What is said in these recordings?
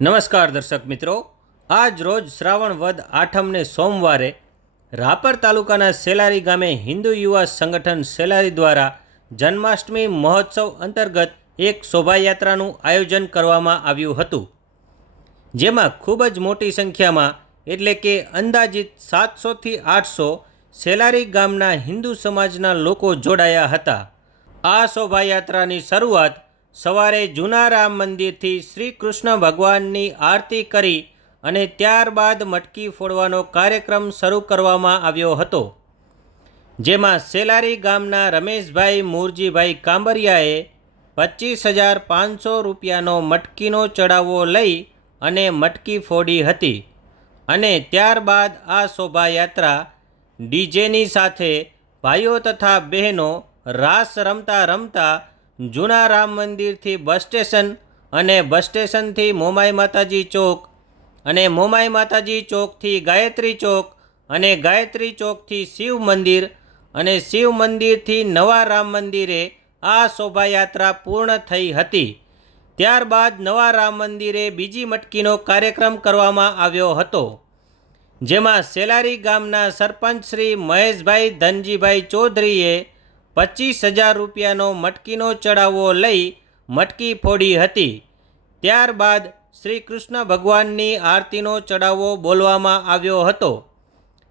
નમસ્કાર દર્શક મિત્રો. આજ રોજ શ્રાવણ વદ આઠમને સોમવારે રાપર તાલુકાના સેલારી ગામે હિન્દુ યુવા સંગઠન સેલારી દ્વારા જન્માષ્ટમી મહોત્સવ અંતર્ગત એક શોભાયાત્રાનું આયોજન કરવામાં આવ્યું હતું. જેમાં ખૂબ જ મોટી સંખ્યામાં, એટલે કે અંદાજિત સાતસોથી આઠસો સેલારી ગામના હિન્દુ સમાજના લોકો જોડાયા હતા. આ શોભાયાત્રાની શરૂઆત સવારે જૂના રામ મંદિરથી શ્રી કૃષ્ણ ભગવાનની આરતી કરી અને ત્યારબાદ મટકી ફોડવાનો કાર્યક્રમ શરૂ કરવામાં આવ્યો હતો. જેમાં સેલારી ગામના રમેશભાઈ મૂરજીભાઈ કાંબરિયાએ પચીસ હજાર પાંચસો રૂપિયાનો મટકીનો ચડાવો લઈ અને મટકી ફોડી હતી અને ત્યારબાદ આ શોભાયાત્રા ડીજેની સાથે ભાઈઓ તથા બહેનો રાસ રમતા રમતા જૂના રામ મંદિરથી બસ સ્ટેશન અને બસ સ્ટેશનથી મોમાઈ માતાજી ચોક અને મોમાઈ માતાજી ચોકથી ગાયત્રી ચોક અને ગાયત્રી ચોકથી શિવ મંદિર અને શિવ મંદિરથી નવા રામ મંદિરે આ શોભાયાત્રા પૂર્ણ થઈ હતી. ત્યારબાદ નવા રામ મંદિરે બીજી મટકીનો કાર્યક્રમ કરવામાં આવ્યો હતો. જેમાં સેલારી ગામના સરપંચ શ્રી મહેશભાઈ ધનજીભાઈ ચૌધરીએ પચીસ હજાર રૂપિયાનો મટકીનો ચડાવો લઈ મટકી ફોડી હતી. ત્યારબાદ શ્રી કૃષ્ણ ભગવાનની આરતીનો ચડાવો બોલવામાં આવ્યો હતો,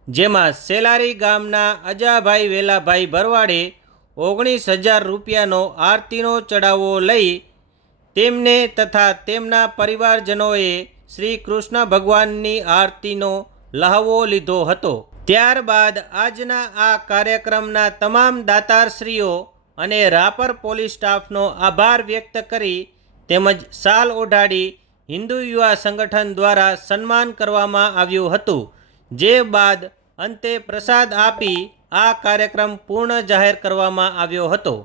જેમાં સેલારી ગામના અજાભાઈ વેલાભાઈ ભરવાડે ઓગણીસ હજાર રૂપિયાનો આરતીનો ચડાવો લઈ તેમને તથા તેમના પરિવારજનોએ શ્રી કૃષ્ણ ભગવાનની આરતીનો લહાવો લીધો હતો. ત્યારબાદ આજના આ કાર્યક્રમના તમામ દાતારશ્રીઓ અને રાપર પોલીસ સ્ટાફનો આભાર વ્યક્ત કરી તેમજ સાલ ઓઢાડી હિન્દુ યુવા સંગઠન દ્વારા સન્માન કરવામાં આવ્યું હતું. જે બાદ અંતે પ્રસાદ આપી આ કાર્યક્રમ પૂર્ણ જાહેર કરવામાં આવ્યો હતો.